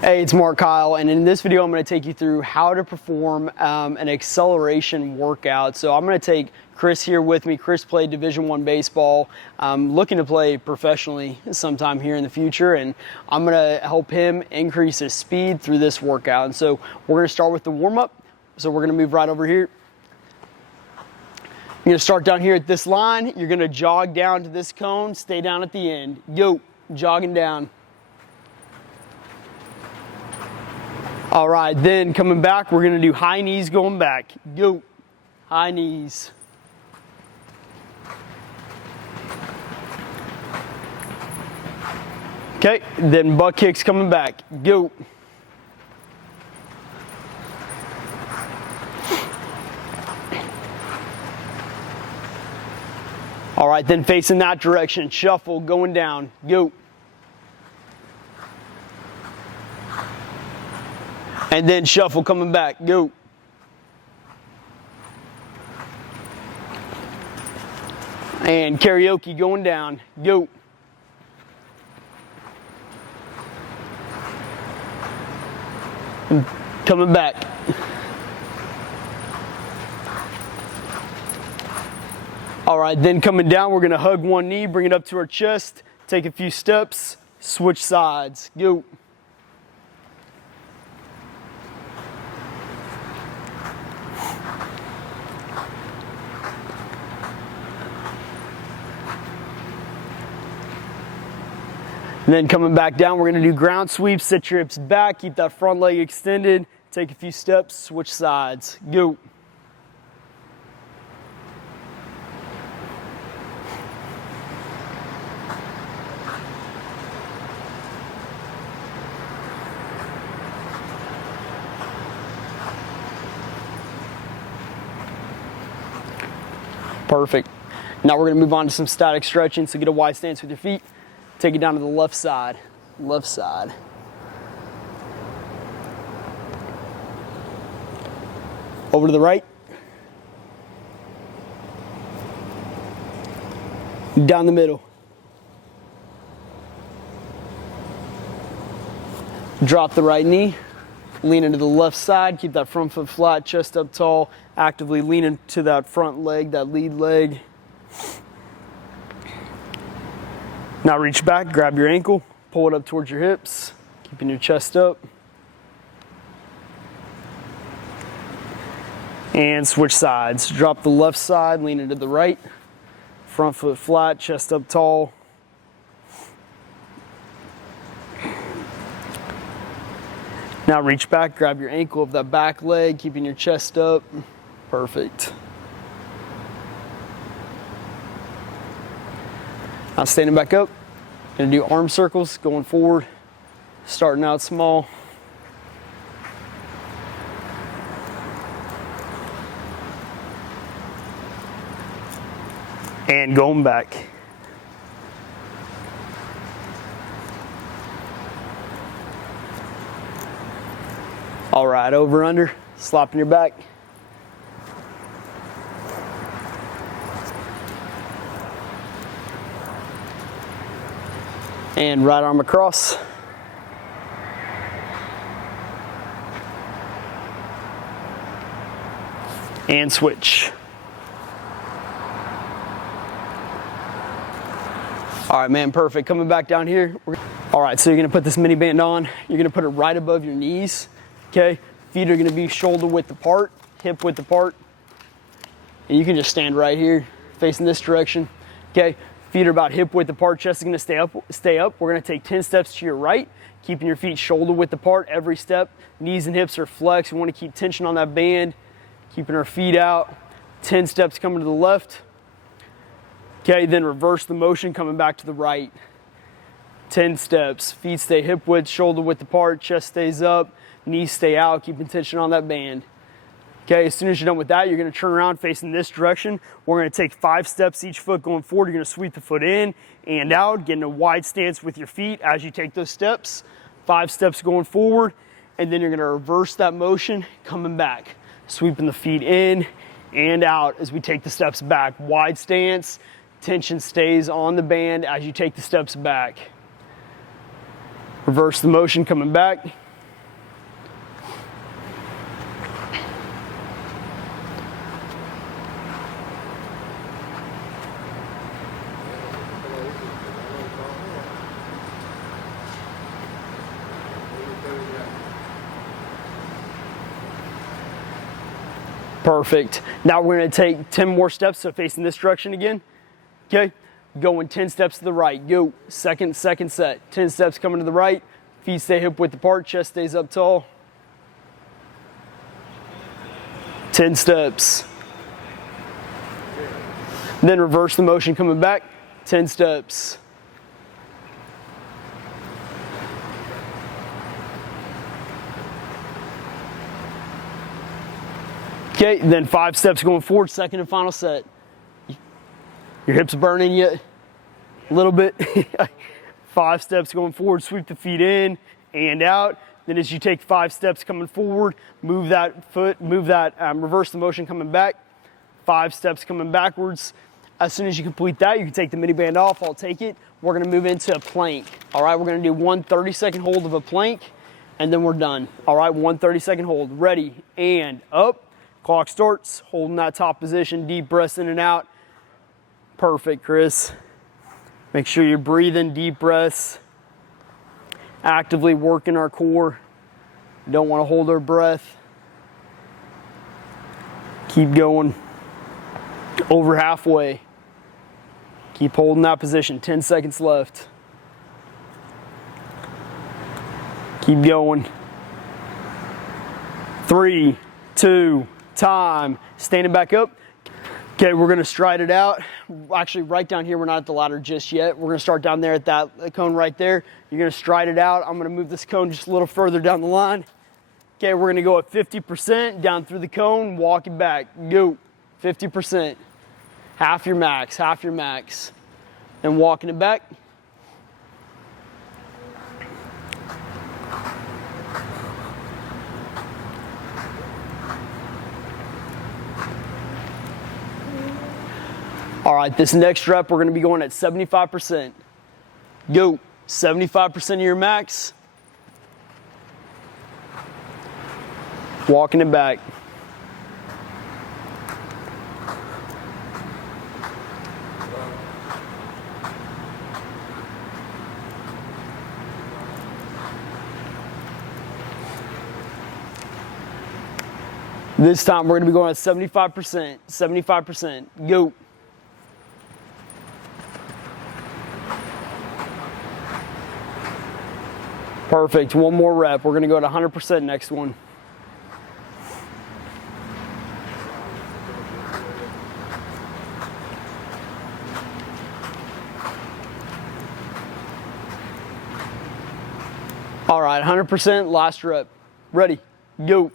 Hey, it's Mark Keil, and in this video I'm going to take you through how to perform an acceleration workout. So I'm going to take Chris here with me. Chris played Division I baseball, looking to play professionally sometime here in the future, and I'm going to help him increase his speed through this workout. And so we're going to start with the warm-up. So we're going to move right over here. You're going to start down here at this line. You're going to jog down to this cone, stay down at the end. Go, jogging down. All right, then coming back, we're gonna do high knees going back. Go, high knees. Okay, then butt kicks coming back. Go. All right, then facing that direction, shuffle, going down. Go. And then shuffle coming back. Go. And karaoke going down. Go. And coming back. All right, then coming down, we're gonna hug one knee, bring it up to our chest, take a few steps, switch sides. Go. And then coming back down, we're going to do ground sweeps. Sit your hips back, keep that front leg extended. Take a few steps, switch sides. Go. Perfect. Now we're going to move on to some static stretching. So get a wide stance with your feet. Take it down to the left side. Left side. Over to the right. Down the middle. Drop the right knee. Lean into the left side. Keep that front foot flat, chest up tall. Actively lean into that front leg, that lead leg. Now reach back, grab your ankle, pull it up towards your hips, keeping your chest up. And switch sides. Drop the left side, lean into the right. Front foot flat, chest up tall. Now reach back, grab your ankle of that back leg, keeping your chest up. Perfect. Now standing back up, gonna do arm circles, going forward, starting out small. And going back. All right, over, under, slopping your back. And right arm across. And switch. All right, man, perfect. Coming back down here. All right, so you're gonna put this mini band on. You're gonna put it right above your knees, okay? Feet are gonna be shoulder width apart, hip width apart. And you can just stand right here, facing this direction, okay? Feet are about hip width apart, chest is gonna stay up. We're gonna take 10 steps to your right, keeping your feet shoulder width apart every step. Knees and hips are flexed. We wanna keep tension on that band, keeping our feet out. 10 steps coming to the left. Okay, then reverse the motion, coming back to the right. 10 steps, feet stay hip width, shoulder width apart, chest stays up, knees stay out, keeping tension on that band. Okay, as soon as you're done with that, you're gonna turn around facing this direction. We're gonna take 5 steps each foot going forward. You're gonna sweep the foot in and out, getting a wide stance with your feet as you take those steps. 5 steps going forward, and then you're gonna reverse that motion, coming back. Sweeping the feet in and out as we take the steps back. Wide stance, tension stays on the band as you take the steps back. Reverse the motion, coming back. Perfect. Now we're gonna take 10 more steps, so facing this direction again. Okay, going 10 steps to the right. Go, second set. 10 steps coming to the right. Feet stay hip width apart, chest stays up tall. 10 steps. Then reverse the motion coming back, 10 steps. Okay, then 5 steps going forward, second and final set. Your hips burning yet? A little bit. 5 steps going forward, sweep the feet in and out. Then as you take 5 steps coming forward, move that foot, reverse the motion coming back. 5 steps coming backwards. As soon as you complete that, you can take the mini band off. I'll take it. We're gonna move into a plank. All right, we're gonna do one 30-second hold of a plank, and then we're done. All right, one 30-second hold. Ready, and up. Clock starts, holding that top position, deep breaths in and out. Perfect, Chris. Make sure you're breathing, deep breaths. Actively working our core. Don't want to hold our breath. Keep going. Over halfway. Keep holding that position, 10 seconds left. Keep going. 3, 2, time. Standing back up. Okay, we're gonna stride it out. Actually, right down here, we're not at the ladder just yet. We're gonna start down there at that cone right there. You're gonna stride it out. I'm gonna move this cone just a little further down the line. Okay, we're gonna go at 50% down through the cone, walk it back. Go, 50%. Half your max, and walking it back. All right, this next rep, we're gonna be going at 75%. Go, 75% of your max. Walking it back. This time we're gonna be going at 75%, 75%. Go. Perfect, one more rep. We're gonna go at 100% next one. All right, 100%, last rep. Ready, go.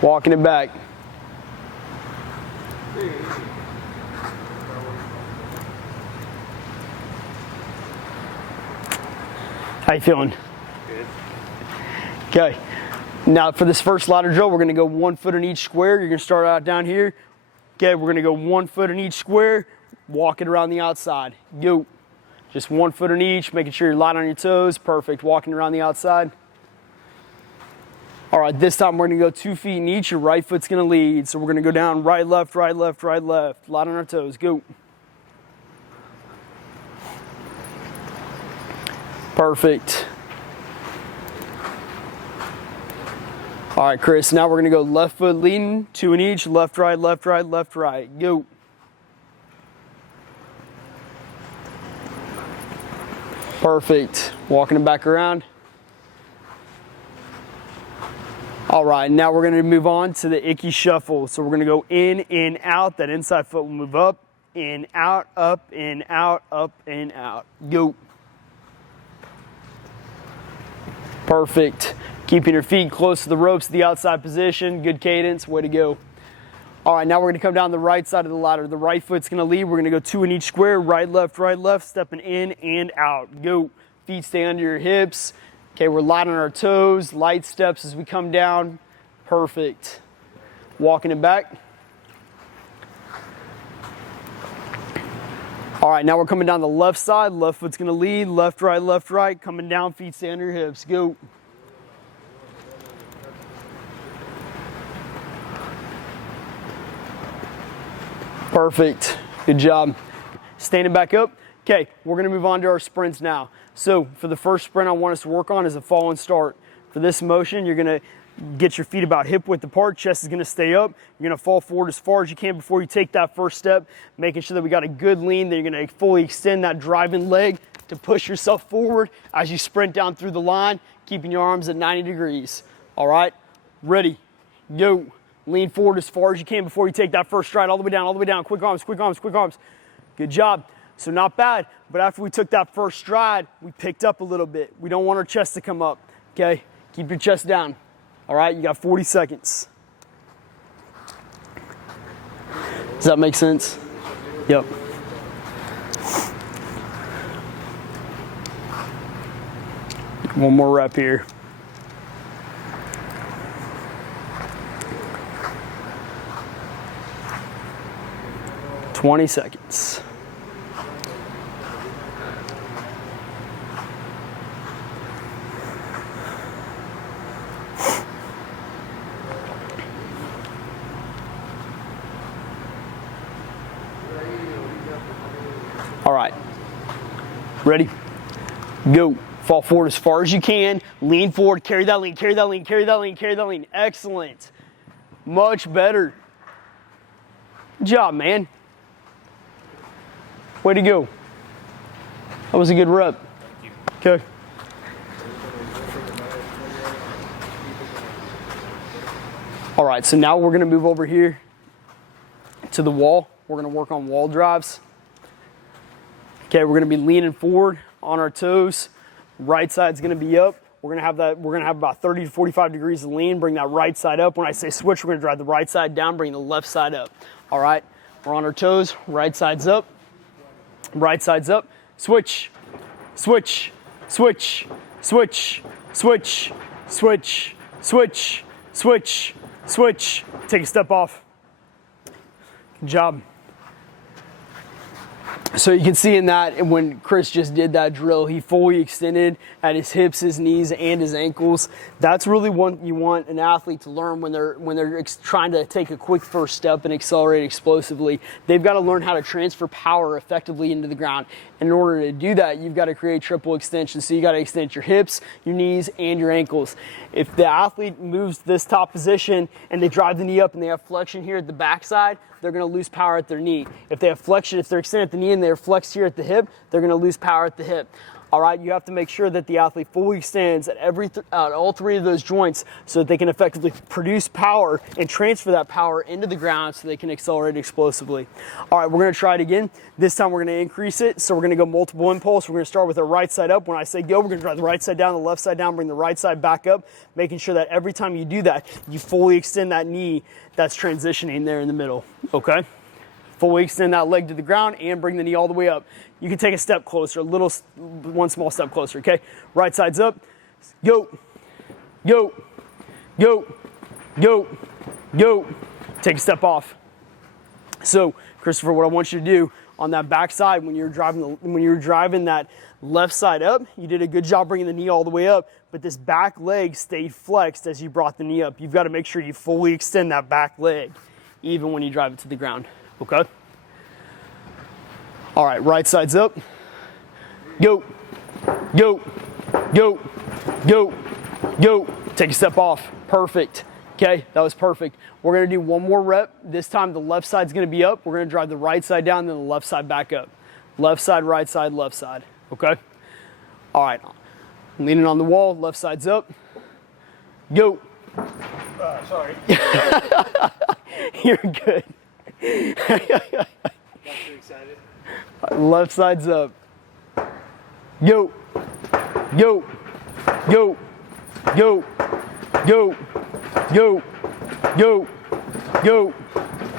Walking it back. How you feeling? Good. Okay. Now for this first ladder drill, we're gonna go 1 foot in each square. You're gonna start out down here. Okay, we're gonna go 1 foot in each square, walk it around the outside. Go. Just 1 foot in each, making sure you're light on your toes. Perfect, walking around the outside. All right, this time we're gonna go 2 feet in each. Your right foot's gonna lead. So we're gonna go down right, left, right, left, right, left. Light on our toes, go. Perfect. All right, Chris, now we're gonna go left foot leading, 2 in each, left, right, left, right, left, right, go. Perfect, walking it back around. All right, now we're gonna move on to the icky shuffle. So we're gonna go in, out. That inside foot will move up, in, out, up, and out. Go. Perfect. Keeping your feet close to the ropes, the outside position. Good cadence, way to go. All right, now we're gonna come down the right side of the ladder. The right foot's gonna lead. We're gonna go 2 in each square, right, left, stepping in and out. Go. Feet stay under your hips. Okay, we're light on our toes, light steps as we come down. Perfect. Walking it back. All right, now we're coming down the left side. Left foot's gonna lead, left, right. Coming down, feet stay under your hips. Go. Perfect, good job. Standing back up. Okay, we're gonna move on to our sprints now. So for the first sprint I want us to work on is a fall and start. For this motion, you're gonna get your feet about hip width apart, chest is gonna stay up. You're gonna fall forward as far as you can before you take that first step, making sure that we got a good lean, then you're gonna fully extend that driving leg to push yourself forward as you sprint down through the line, keeping your arms at 90 degrees. All right, ready, go. Lean forward as far as you can before you take that first stride, all the way down, quick arms, quick arms, quick arms. Good job. So not bad, but after we took that first stride, we picked up a little bit. We don't want our chest to come up, okay? Keep your chest down. All right, you got 40 seconds. Does that make sense? Yep. One more rep here. $20 seconds. All right, ready, go. Fall forward as far as you can, lean forward, carry that lean, carry that lean, carry that lean, carry that lean. Excellent, much better. Good job, man. Way to go. That was a good rep. Okay. All right, so now we're gonna move over here to the wall. We're gonna work on wall drives. Okay, we're gonna be leaning forward on our toes. Right side's gonna be up. We're gonna have about 30 to 45 degrees of lean. Bring that right side up. When I say switch, we're gonna drive the right side down, bring the left side up. All right, we're on our toes. Right side's up. Right side's up. Switch, switch, switch, switch, switch, switch, switch, switch, switch. Take a step off. Good job. So you can see in that, when Chris just did that drill, he fully extended at his hips, his knees, and his ankles. That's really what you want an athlete to learn when they're trying to take a quick first step and accelerate explosively. They've got to learn how to transfer power effectively into the ground. And in order to do that, you've got to create triple extension. So you got to extend your hips, your knees, and your ankles. If the athlete moves this top position and they drive the knee up and they have flexion here at the backside, they're going to lose power at their knee. If they have flexion, if they're extended at the knee and they're flexed here at the hip, they're going to lose power at the hip. All right, you have to make sure that the athlete fully extends at all three of those joints so that they can effectively produce power and transfer that power into the ground so they can accelerate explosively. All right, we're going to try it again. This time we're going to increase it, so we're going to go multiple impulse. We're going to start with our right side up. When I say go, we're going to drive the right side down, the left side down, bring the right side back up, making sure that every time you do that, you fully extend that knee that's transitioning there in the middle, okay? Fully extend that leg to the ground and bring the knee all the way up. You can take a step closer, one small step closer, okay? Right side's up, go, go, go, go, go. Take a step off. So, Christopher, what I want you to do on that back side, when you're driving that left side up, you did a good job bringing the knee all the way up, but this back leg stayed flexed as you brought the knee up. You've got to make sure you fully extend that back leg, even when you drive it to the ground. Okay. All right, right side's up. Go, go, go, go, go. Take a step off. Perfect. Okay, that was perfect. We're gonna do one more rep. This time the left side's gonna be up. We're gonna drive the right side down, then the left side back up. Left side, right side, left side. Okay. All right. Leaning on the wall. Left side's up. Go. Sorry. You're good. Got too excited. Left side's up. Go. Go. Go. Go. Go. Go. Go. Go.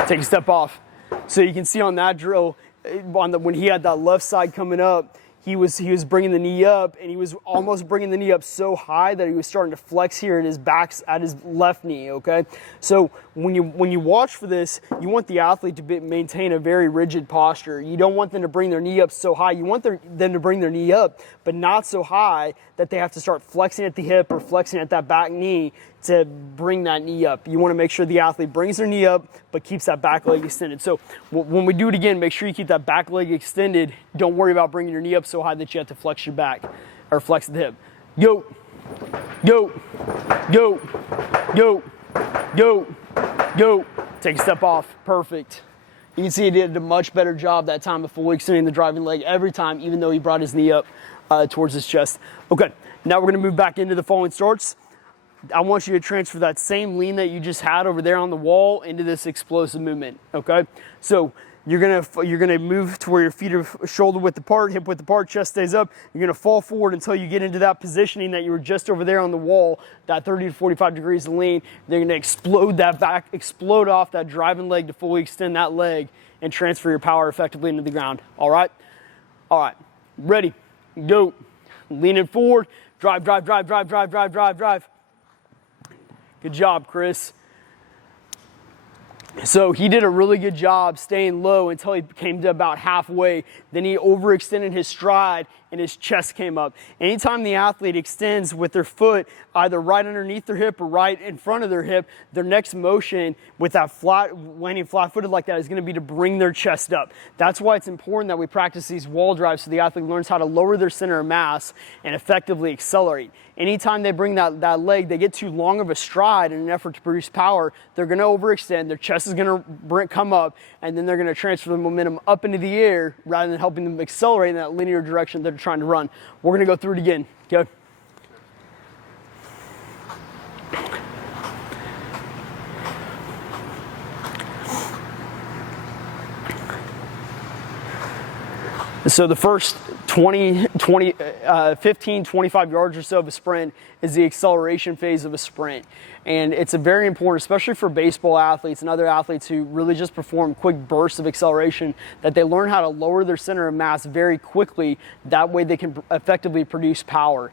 Take a step off. So you can see on that drill, when he had that left side coming up, he was bringing the knee up, and he was almost bringing the knee up so high that he was starting to flex here at his at his left knee, okay? So when you watch for this, you want the athlete to maintain a very rigid posture. You don't want them to bring their knee up so high. You want them to bring their knee up, but not so high that they have to start flexing at the hip or flexing at that back knee to bring that knee up. You want to make sure the athlete brings their knee up but keeps that back leg extended. So when we do it again, make sure you keep that back leg extended. Don't worry about bringing your knee up so high that you have to flex your back or flex the hip. Go. Go, go, go, go, go. Take a step off, perfect. You can see he did a much better job that time of fully extending the driving leg every time, even though he brought his knee up towards his chest. Okay, now we're gonna move back into the following starts. I want you to transfer that same lean that you just had over there on the wall into this explosive movement, okay? So you're gonna move to where your feet are shoulder width apart, hip width apart, chest stays up. You're gonna fall forward until you get into that positioning that you were just over there on the wall, that 30 to 45 degrees of lean. They're gonna explode that back, explode off that driving leg to fully extend that leg and transfer your power effectively into the ground, all right? All right, ready, go. Leaning forward, drive, drive, drive, drive, drive, drive, drive, drive. Good job, Chris. So he did a really good job staying low until he came to about halfway. Then he overextended his stride and his chest came up. Anytime the athlete extends with their foot either right underneath their hip or right in front of their hip, their next motion with that landing flat-footed like that is going to be to bring their chest up. That's why it's important that we practice these wall drives so the athlete learns how to lower their center of mass and effectively accelerate. Anytime they bring that leg, they get too long of a stride in an effort to produce power, they're going to overextend, their chest is going to come up, and then they're going to transfer the momentum up into the air rather than helping them accelerate in that linear direction they're trying to run. We're going to go through it again. Go. So the first 15, 25 yards or so of a sprint is the acceleration phase of a sprint. And it's a very important, especially for baseball athletes and other athletes who really just perform quick bursts of acceleration, that they learn how to lower their center of mass very quickly. That way they can effectively produce power.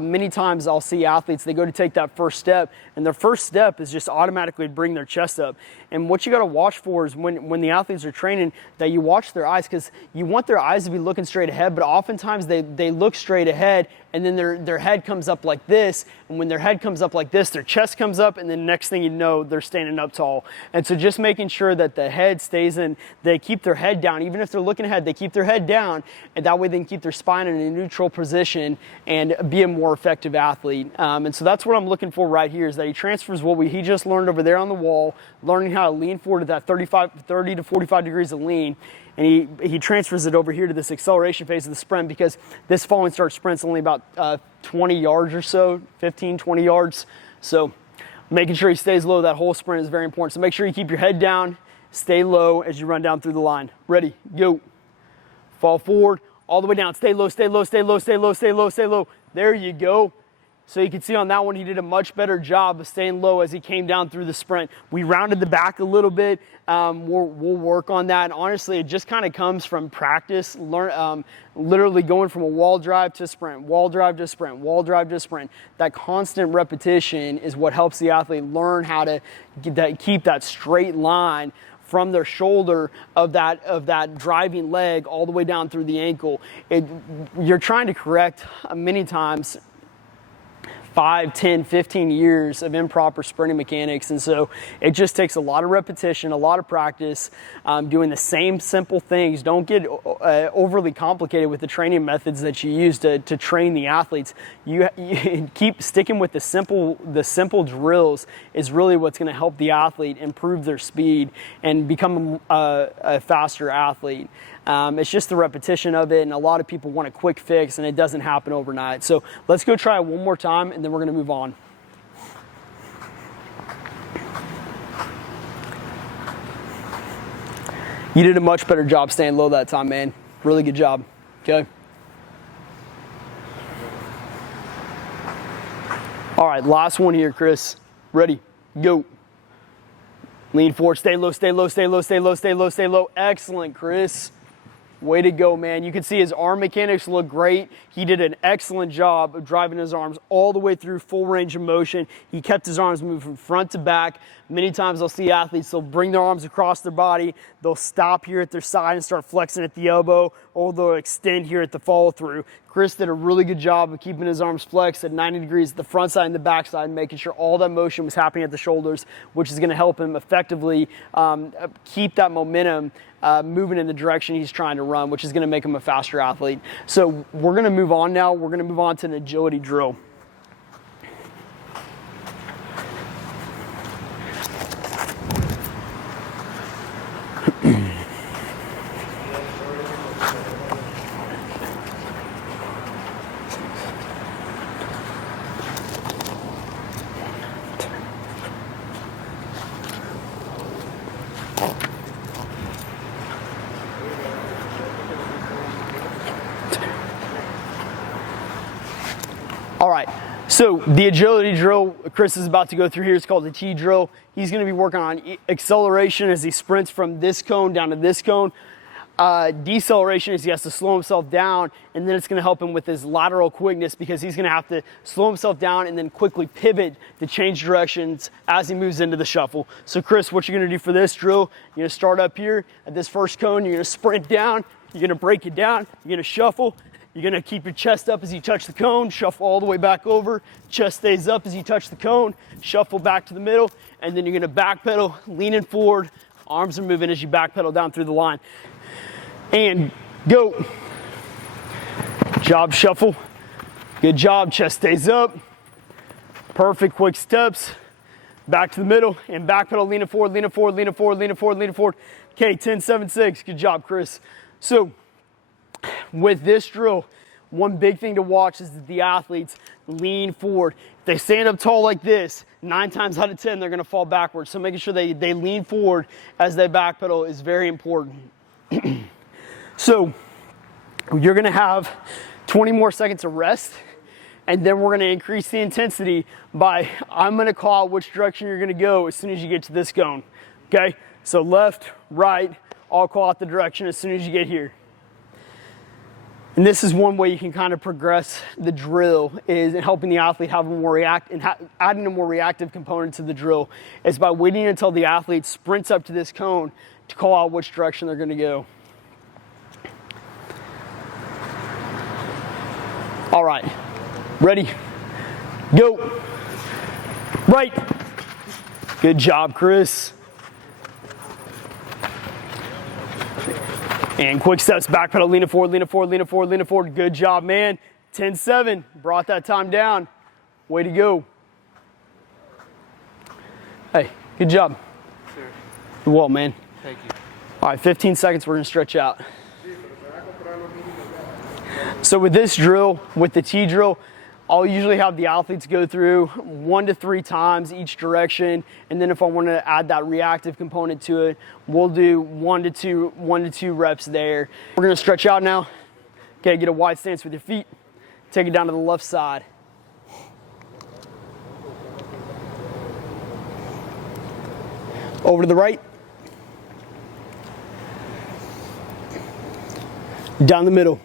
Many times I'll see athletes, they go to take that first step, and their first step is just automatically bring their chest up. And what you got to watch for is when the athletes are training, that you watch their eyes, because you want their eyes to be looking straight ahead, but oftentimes they look straight ahead and then their head comes up like this, and when their head comes up like this, their chest comes up, and then next thing you know, they're standing up tall. And so just making sure that the head stays in, they keep their head down. Even if they're looking ahead, they keep their head down, and that way they can keep their spine in a neutral position and be a more effective athlete. And so that's what I'm looking for right here, is that he transfers what he just learned over there on the wall, learning how to lean forward to that 30 to 45 degrees of lean, and he transfers it over here to this acceleration phase of the sprint, because this falling start sprint's only about 20 yards or so, 15, 20 yards. So making sure he stays low that whole sprint is very important. So make sure you keep your head down, stay low as you run down through the line. Ready, go. Fall forward, all the way down. Stay low, stay low, stay low, stay low, stay low, stay low. There you go. So you can see on that one, he did a much better job of staying low as he came down through the sprint. We rounded the back a little bit. We'll work on that. And honestly, it just kind of comes from practice, literally going from a wall drive to sprint, wall drive to sprint, wall drive to sprint. That constant repetition is what helps the athlete learn how to keep that straight line from their shoulder of that driving leg all the way down through the ankle. You're trying to correct many times 5, 10, 15 years of improper sprinting mechanics. And so it just takes a lot of repetition, a lot of practice, doing the same simple things. Don't get overly complicated with the training methods that you use to train the athletes. You keep sticking with the simple drills is really what's going to help the athlete improve their speed and become a faster athlete. It's just the repetition of it, and a lot of people want a quick fix, and it doesn't happen overnight. So let's go try it one more time, and then we're going to move on. You did a much better job staying low that time, man. Really good job. Okay. All right, last one here, Chris. Ready, go. Lean forward, stay low, stay low, stay low, stay low, stay low, stay low. Excellent, Chris. Way to go, man. You can see his arm mechanics look great. He did an excellent job of driving his arms all the way through full range of motion. He kept his arms moving from front to back. Many times I'll see athletes, they'll bring their arms across their body, they'll stop here at their side and start flexing at the elbow, or they'll extend here at the follow through. Chris did a really good job of keeping his arms flexed at 90 degrees at the front side and the back side, making sure all that motion was happening at the shoulders, which is going to help him effectively keep that momentum moving in the direction he's trying to run, which is going to make him a faster athlete. So we're going to move on now. We're going to move on to an agility drill. All right, so the agility drill Chris is about to go through here is called the T drill. He's going to be working on acceleration as he sprints from this cone down to this cone. Deceleration is he has to slow himself down, and then it's going to help him with his lateral quickness because he's going to have to slow himself down and then quickly pivot to change directions as he moves into the shuffle. So Chris, what you're going to do for this drill, you're going to start up here at this first cone, you're going to sprint down, you're going to break it down, you're going to shuffle, you're going to keep your chest up as you touch the cone, shuffle all the way back over, chest stays up as you touch the cone, shuffle back to the middle, and then you're going to backpedal, leaning forward, arms are moving as you backpedal down through the line. And go. Job, shuffle. Good job, chest stays up. Perfect, quick steps. Back to the middle and back pedal, leaning forward, leaning forward, leaning forward, leaning forward, leaning forward. Okay, 10, 7, 6. Good job, Chris. So with this drill, one big thing to watch is that the athletes lean forward. If they stand up tall like this, 9 times out of 10, they're gonna fall backwards. So making sure they lean forward as they backpedal is very important. So you're gonna have 20 more seconds of rest, and then we're gonna increase the intensity by, I'm gonna call out which direction you're gonna go as soon as you get to this cone, okay? So left, right, I'll call out the direction as soon as you get here. And this is one way you can kind of progress the drill, is in helping the athlete have a more adding a more reactive component to the drill, is by waiting until the athlete sprints up to this cone to call out which direction they're gonna go. All right, ready, go. Right. Good job, Chris. And quick steps, back pedal, leaning forward, leaning forward, leaning forward, leaning forward. Good job, man. 10-7, brought that time down. Way to go. Hey, good job. Sure. You're well, man. Thank you. All right, 15 seconds, we're gonna stretch out. So with this drill, with the T drill, I'll usually have the athletes go through 1 to 3 times each direction, and then if I want to add that reactive component to it, we'll do 1 to 2 reps there. We're gonna stretch out now. Okay, get a wide stance with your feet. Take it down to the left side. Over to the right. Down the middle.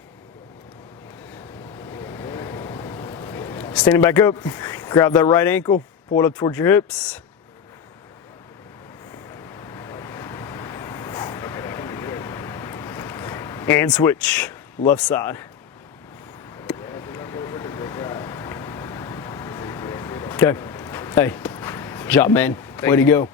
Standing back up, grab that right ankle, pull it up towards your hips. And switch, left side. Okay, hey, good job, man. Way to go.